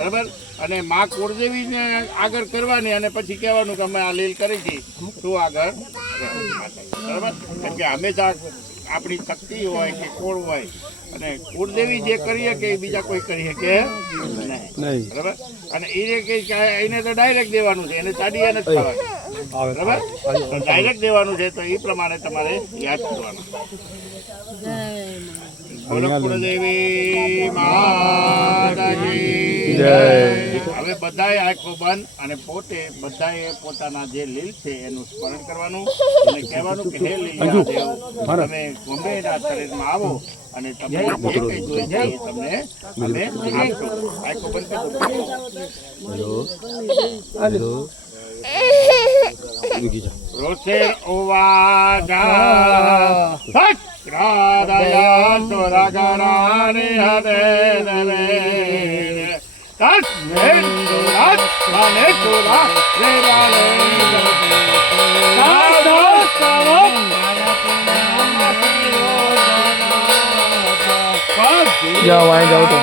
બરાબર. અને માં કુળદેવીને આગળ કરવાની અને પછી કહેવાનું કે અમે આ લીલ કરી છે તું આગળ બરાબર. કેમ કે હંમેશા આપણી શક્તિ હોય કે કોળ હોય અને કુળદેવી જે કરીએ કે બીજા કોઈ કરીએ કે નહીં બરાબર. અને એને એને તો ડાયરેક્ટ દેવાનું છે, એને ચાડીએ નથી ખાવાનું બરાબર. ડાયરેક્ટ દેવાનું છે તો એ પ્રમાણે તમારે યાદ કરવાનું. બોલો કુળદેવી માતાજી જય. હવે બધાએ આંખો બંધ અને પોતે બધાએ પોતાના જે લીલ છે એનું સ્મરણ કરવાનું અને કહેવાનું કે હે લીલા દેવ તમે ગમે શરીરમાં આવો અને તમે જે કંઈ જોઈએ છે એ તમને અમે આપશો. આંખો બંધ કરો. રોશેર ઓવાજા રાધયા સુરગરાને હરે રે તસ મેન્દુરાત મને સુરા રે રાલે સાધો સવમ જાઓ આઈ જાઓ તો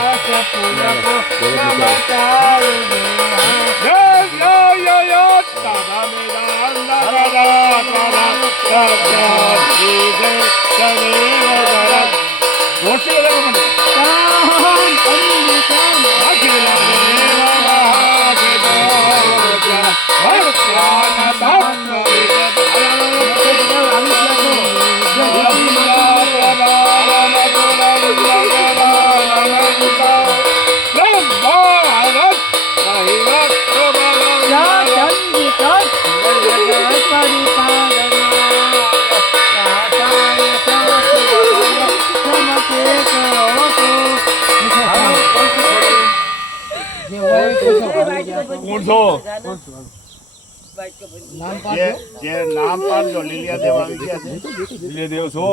જે નામ પાડજો લીલિયા દેવ આવી ગયા છે. લીલિયા દેવ છો?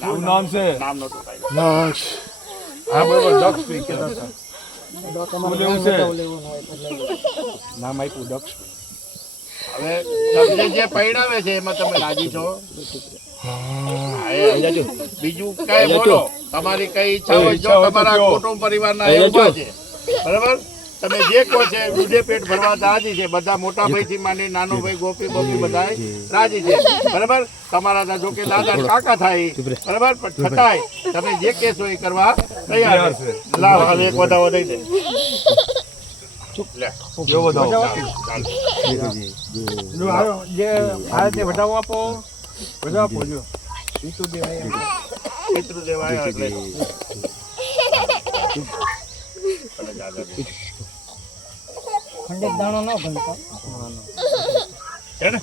શું નામ છે? નામ નતું કાંઈ. દક્ષ. હા બરોબર દક્ષ પી કે દક્ષ લેવું છે નામ આપ્યું દક્ષ. હવે તમને જે પૈણાવે છે એમાં તમે રાજી છો? બીજું કઈ બોલો, તમારી કઈ ઈચ્છા હોય જો તમારા કુટુંબ પરિવારના એવું છે બરાબર. તમે જે કહો છે દૂધે પેટ ભરવા રાજી છે બધા, મોટા ભાઈ થી માંડી નાનો ભાઈ ગોપી ગોપી બધા રાજી છે બરાબર. તમારા જો કે દાદા કાકા થાય બરાબર, પણ છતાંય તમે જે કહેશો એ કરવા તૈયાર છે. લાવ હવે એક વધાવો દઈ દે. વધાવો આપો આપો જો પિતૃ દેવાય એટલે ખંડિત દાણો ન ગણતો છે ને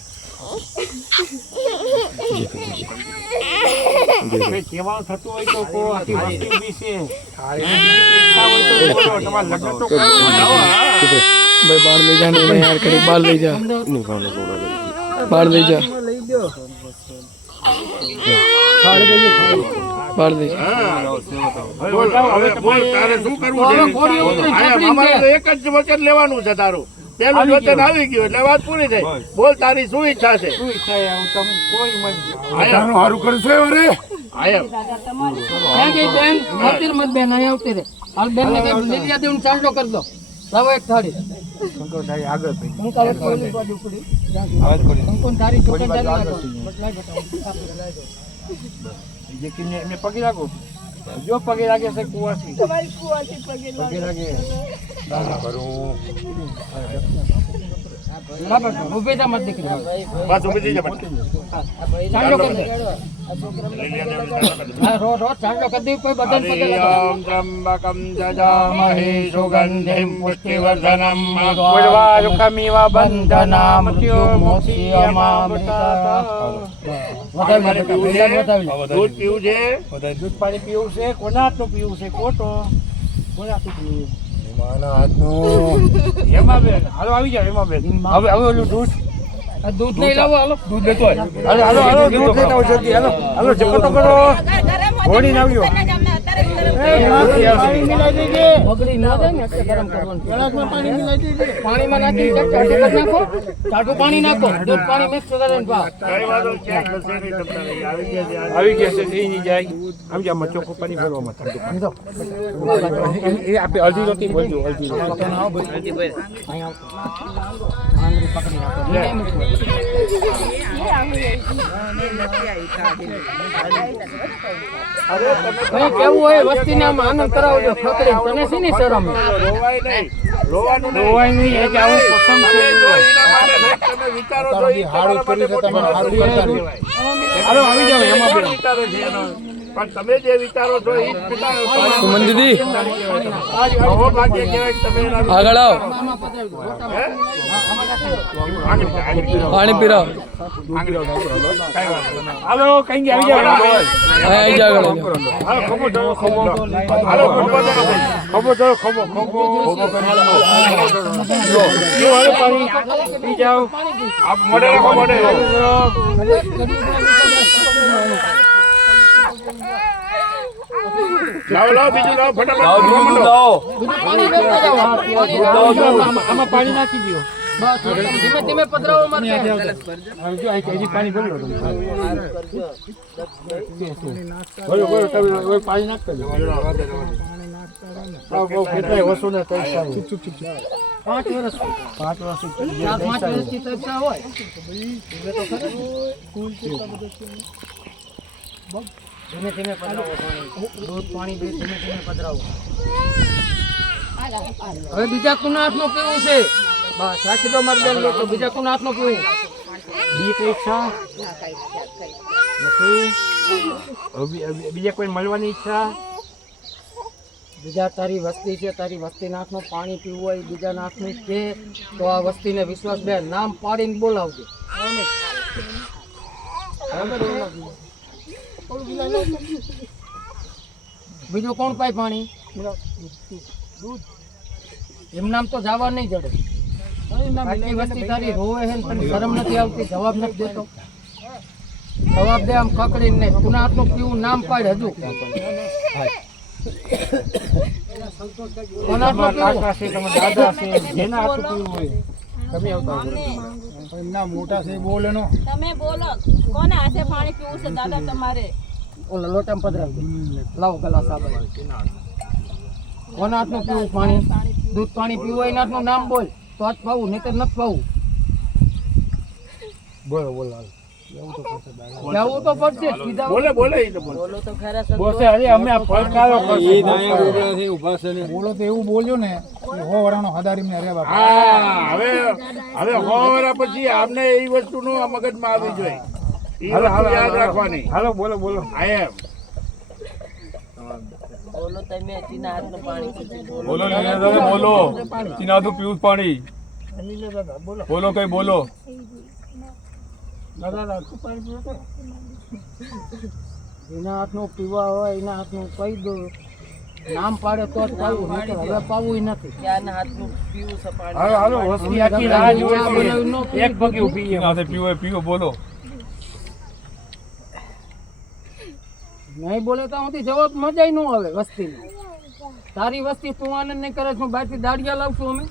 કેવાનું થતું હોય તો કો આખી વસ્તી ઊભી છે ઈચ્છા હોય તો બોલો તમારે લગ્ન તો ભાઈ બાર લઈ જા ને યાર કરી બાર લઈ જા બાર લઈ જા બાર લઈ જા. હવે બોલ તારે શું કરવું છે? અમારે તો એક જ વચન લેવાનું છે તારું. પેલું વચન આવી ગયું એટલે વાત પૂરી થઈ. બોલ તારી શું ઈચ્છા છે? શું ઈચ્છા છે? હું તમને કોઈ મત સારું કરશે અરે આયમ બેન મોતી મત બેન અહીં આવતી રે હાલ બેન ને લીલિયા દેવ ચાંદલો કરી દો. લાવો એક થાળી શંકરભાઈ આગળ ભાઈ હું કાલે કોલી બાજુ પડી આવાજ પડી કોણ તારી ચોકન ચાલી લાગો જે કિને મે પગે લાગો જો પગે લાગે છે કુવાસી તમારી કુવાસી પગે લાગે દાદા કરું બરાબર ઉભી થા મત દીકરી બસ ઉભી થઈ જા બેટા. ચાંદલો કરી દે હા રો રો ચાંદલો કરી દે કોઈ બટન પકડ હરિ ત્રંબકમ જજામહે સુગંધિમ પુષ્ટિવર્ધનમ ઉર્વારુકમિવા બંધના મૃત્યુ મોક્ષિયમામૃતા દૂધ પીવું છે. દૂધ પાણી પીવું છે કોનાટનું પીવું છે કોટો કોનાટનું પીવું એમાં બેન હાલો આવી જાવ એમાં બેન હવે ઓલું દૂધ દૂધ નહીં લાવો હાલો દૂધ લેતો હોય હાલો દૂધ લેતા હોય જલ્દી હાલો જપતો કરો ઘોડીને આવ્યો બગડી ન જાય ને એટલે ગરમ કરવાનું. પાણીમાં નાખી ચાટું કરી નાખો, ચાટું પાણી નાખો, દૂધ પાણી મિક્સ કરીને પાવ. કઈ વાંધો ક્યાંક થશે નહીં તમને. આવી ગયા છે. આવી ગયા છે થઈ નહીં જાય આમ જ આમાં ચોખ્ખું પાણી ભરવામાં ઠંડુ પાણી. એ આપણે અડધી રોટી બોલજો અડધી રોટી. અહીંયા આવતો. આંગળી પકડી નાખો. નહીં મૂકવું. કઈ કેવું હોય વસ્તીને આમ આનંદ કરાવજો ખકડી તને શી ની શરમ રોવાય નહીં. રોવાનું નહીં. રોવાય નહીં એ કે આવું પસંદ તમે છે. જો એના માટે તમે વિચારો છો એ તમારા માટે મોટી વાત કહેવાય. હાલો આવી જાઓ એમાં કોણ વિચારે છે એનો? પણ તમે જે વિચારો છો એ જ વિચારો છો. સુમન દીદી આવો ભાગ્ય કહેવાય કે તમે એના વિશે આગળ આવો હે? આગળ પાણી પીરાવ હાલો કઈ ગયા આવી જાઓ આવી જા આગળ હાલો ખબર ધરો ખબર હાલો ખબર છે કે ભાઈ? ખબર ધરો ખબર ખબર જો હાલો પાણી પી જાઓ આપ મોઢે રાખો મોઢે. લાવો લાવો બીજું લાવો ફટાફટ. પાણી વેચતા જાઓ. હા, પીવા જાઓ. આમાં પાણી નાખી દો બસ ધીમે ધીમે પધરાવો મારે આમ જો આ હજી પાણી ભરી લો તમે બોલો બોલો તમે હવે પાણી નાખતા જાઓ બહુ કેટલાય વસ્તુ ને કઈ સારું 5 વર્ષ 5 વર્ષ 4-5 વર્ષથી તરસા હોય ધીમે ધીમે પધરાવો પાણી દૂધ પાણી બે ધીમે ધીમે પધરાવો હવે બીજા કોના હાથનું પીવું છે બસ રાખી દો મારી બેન લોકો બીજા કોના હાથનું પીવું બી પરીક્ષા નથી બીજા કોઈ મળવાની ઈચ્છા બીજા તારી વસ્તી છે તારી વસ્તીના હાથનું પાણી પીવું હોય બીજા હાથનું છે તો આ વસ્તીને વિશ્વાસ બે નામ પાડીને બોલાવજો બીજું કોણ પાય પાણી એમ નામ તો જવા નહીં જડે આટલી વસ્તી તારી રોવે છે ને તને શરમ નથી આવતી જવાબ નથી દેતો જવાબ દે આમ ખકડીને નહીં તું હાથનું પીવું નામ પાડ હજુ કોના હાથનું પીવું? કાકા છે તમારા દાદા છે જેના હાથું પીવું હોય તમે આવતા એમના મોટા છે બોલે નો તમે બોલો કોના હાથે પાણી પીવું છે દાદા તમારે? ઓલા લોટામાં પધરાવી દે લાવો ગલાસ આપો કોના હાથનું પીવું પાણી દૂધ પાણી પીવું હોય એના હાથનું નામ બોલ તો જ પાવું નહીં તો નથી પાવું બોલો બોલો કહેવું તો પડશે જ. બીજા બોલે બોલે એ તો બોલે. બોસે અરે અમે આ પડકારો કરશું બોલો તો એવું બોલ્યો ને કે હો વરાનો હદારી ને રેવા હા હવે હવે હોવરા પછી આમને એ વસ્તુનો આ મગજમાં આવી જોઈએ એ હાલો વસ્તુ હાલો યાદ રાખવાની. હાલો બોલો બોલો આઈ એમ બોલો લીલા દાદા બોલો ચીના તો પીવું પાણી બોલો કઈ બોલો એના હાથનું પીવા હોય એના હાથનું કહી દો નામ પાડે તો જ પાવું નહીં તો હવે પાવું નથી હાલો હાલો વસ્તી આખી રાહ જોવે છે એક પગે ઊભી છે ચીના પીવો હોય પીવો બોલો નહીં બોલે તો આમાંથી જવાબ મજા ન આવે વસ્તીને તારી વસ્તી તું આનંદ નહીં કરે છું બહારથી દાડિયા લાવશું અમે